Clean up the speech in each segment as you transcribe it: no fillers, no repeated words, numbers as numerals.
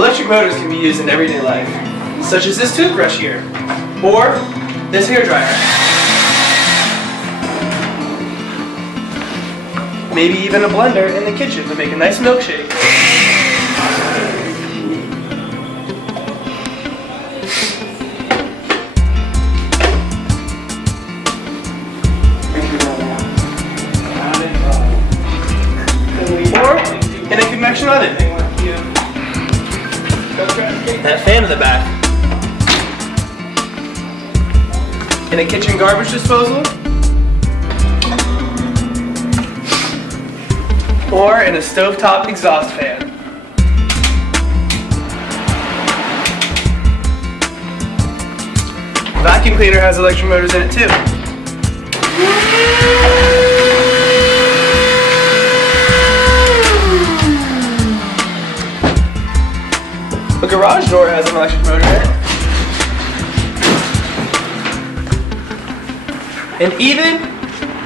Electric motors can be used in everyday life, such as this toothbrush here, or this hairdryer. Maybe even a blender in the kitchen to make a nice milkshake. Or in a convection oven. That fan in the back. In a kitchen garbage disposal. Or in a stovetop exhaust fan. Vacuum cleaner has electric motors in it too. A garage door has an electric motor in it. And even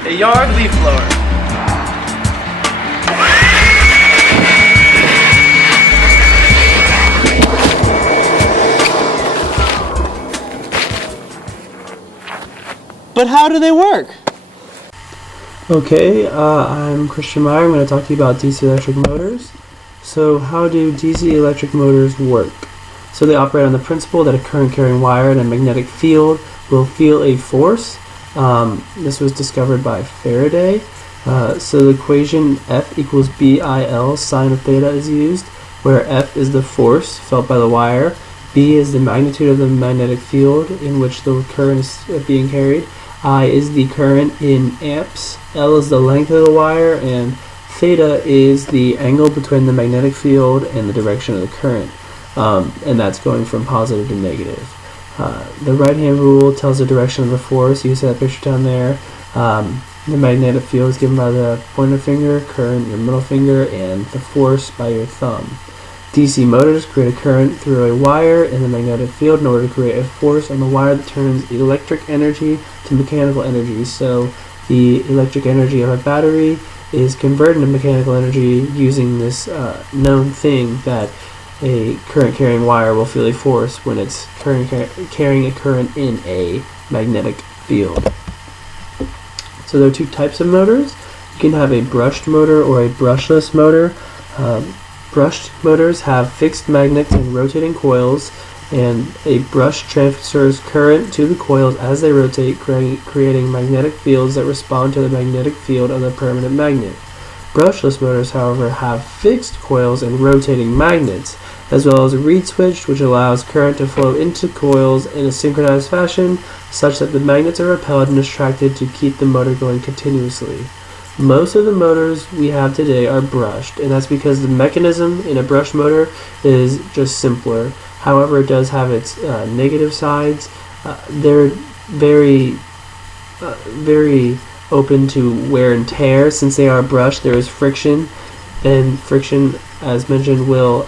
a yard leaf blower. But how do they work? Okay, I'm Christian Meyer. I'm going to talk to you about DC electric motors. So how do DC electric motors work? So they operate on the principle that a current carrying wire in a magnetic field will feel a force. This was discovered by Faraday. So the equation F equals BIL, sine of theta, is used, where F is the force felt by the wire, B is the magnitude of the magnetic field in which the current is being carried, I is the current in amps, L is the length of the wire, and theta is the angle between the magnetic field and the direction of the current, and that's going from positive to negative. The right-hand rule tells the direction of the force. You see that picture down there. The magnetic field is given by the pointer finger, current your middle finger, and the force by your thumb. DC motors create a current through a wire in the magnetic field in order to create a force on the wire that turns electric energy to mechanical energy. So the electric energy of a battery is converted to mechanical energy using this known thing that a current carrying wire will feel a force when it's carrying a current in a magnetic field. So there are two types of motors. You can have a brushed motor or a brushless motor. Brushed motors have fixed magnets and rotating coils, and a brush transfers current to the coils as they rotate, creating magnetic fields that respond to the magnetic field of the permanent magnet. Brushless motors, however, have fixed coils and rotating magnets, as well as a reed switch, which allows current to flow into coils in a synchronized fashion, such that the magnets are repelled and attracted to keep the motor going continuously. Most of the motors we have today are brushed, and that's because the mechanism in a brushed motor is just simpler. However, it does have its negative sides. They're very open to wear and tear. Since they are brushed, there is friction, and friction, as mentioned, will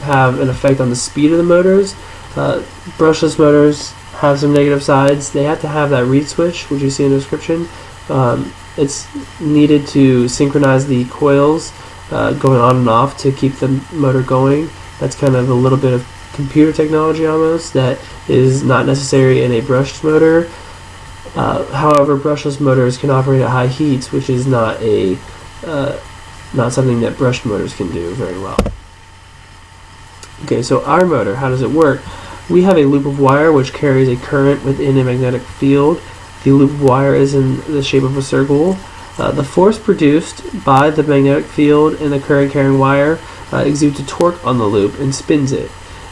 have an effect on the speed of the motors. Brushless motors have some negative sides. They have to have that reed switch, which you see in the description. It's needed to synchronize the coils going on and off to keep the motor going. That's kind of a little bit of computer technology almost that is not necessary in a brushed motor. However, brushless motors can operate at high heats, which is not something that brushed motors can do very well. Okay, so our motor, how does it work? We have a loop of wire which carries a current within a magnetic field. The loop of wire is in the shape of a circle. The force produced by the magnetic field in the current carrying wire exudes a torque on the loop and spins it.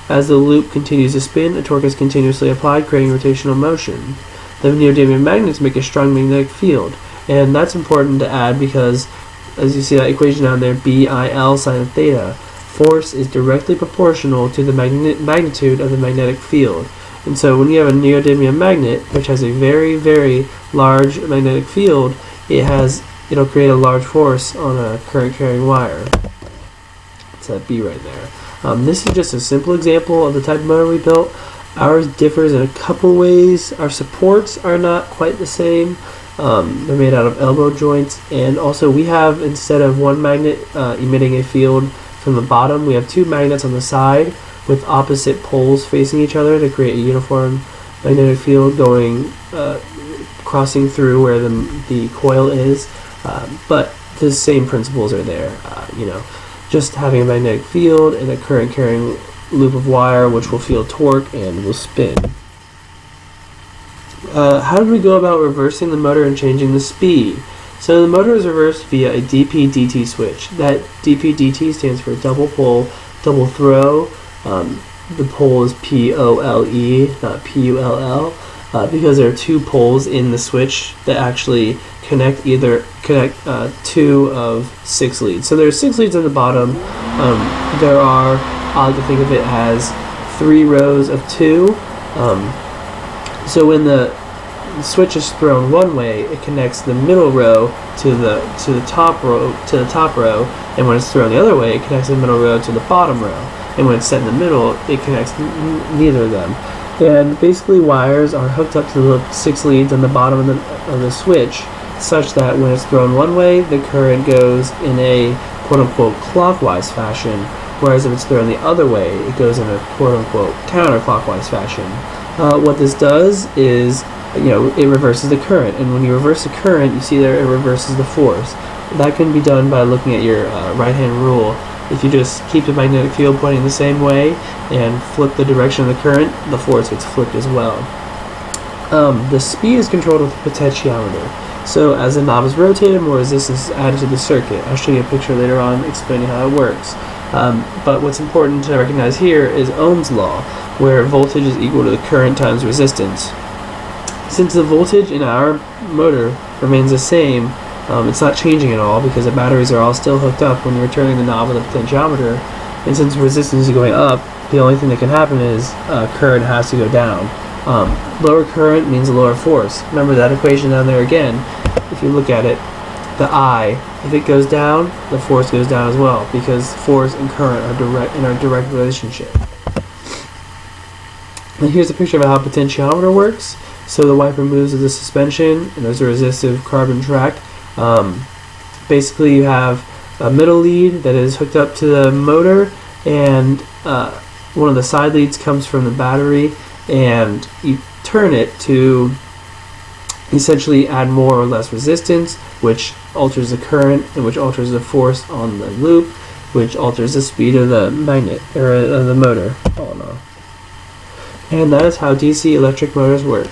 As the loop continues to spin, a torque is continuously applied, creating rotational motion. The neodymium magnets make a strong magnetic field, and that's important to add because, as you see that equation down there, BIL sine of theta, force is directly proportional to the magnitude of the magnetic field. And so when you have a neodymium magnet, which has a very, very large magnetic field, it'll create a large force on a current carrying wire. It's that B right there. This is just a simple example of the type of motor we built. Ours differs in a couple ways. Our supports are not quite the same. They're made out of elbow joints, and also we have, instead of one magnet emitting a field From the bottom, we have two magnets on the side with opposite poles facing each other to create a uniform magnetic field going crossing through where the coil is, but the same principles are there. Just having a magnetic field and a current carrying loop of wire which will feel torque and will spin. How do we go about reversing the motor and changing the speed? So the motor is reversed via a DP-DT switch. That DP-DT stands for double pole, double throw. The pole is P-O-L-E, not P-U-L-L, because there are two poles in the switch that actually connect two of 6 leads. So there are 6 leads at the bottom. There are, I like to think of it as 3 rows of 2. So when the switch is thrown one way, it connects the middle row to the top row, and when it's thrown the other way, it connects the middle row to the bottom row. And when it's set in the middle, it connects neither of them. And basically, wires are hooked up to the 6 leads on the bottom of the switch, such that when it's thrown one way, the current goes in a quote-unquote clockwise fashion, whereas if it's thrown the other way, it goes in a quote-unquote counterclockwise fashion. What this does is, it reverses the current, and when you reverse the current, you see there it reverses the force. That can be done by looking at your right-hand rule. If you just keep the magnetic field pointing the same way and flip the direction of the current, the force gets flipped as well. The speed is controlled with a potentiometer. So as the knob is rotated, more resistance is added to the circuit. I'll show you a picture later on explaining how it works. But what's important to recognize here is Ohm's law, where voltage is equal to the current times resistance. Since the voltage in our motor remains the same, it's not changing at all because the batteries are all still hooked up when you're turning the knob with a potentiometer, and since resistance is going up, the only thing that can happen is current has to go down. Lower current means lower force. Remember that equation down there again. If you look at it, the I, if it goes down, the force goes down as well, because force and current are in a direct relationship. And here's a picture of how a potentiometer works. So the wiper moves with the suspension, and there's a resistive carbon track. Basically, you have a middle lead that is hooked up to the motor, and one of the side leads comes from the battery, and you turn it to essentially add more or less resistance, which alters the current, and which alters the force on the loop, which alters the speed of the magnet, or of the motor, all in all. And that is how DC electric motors work.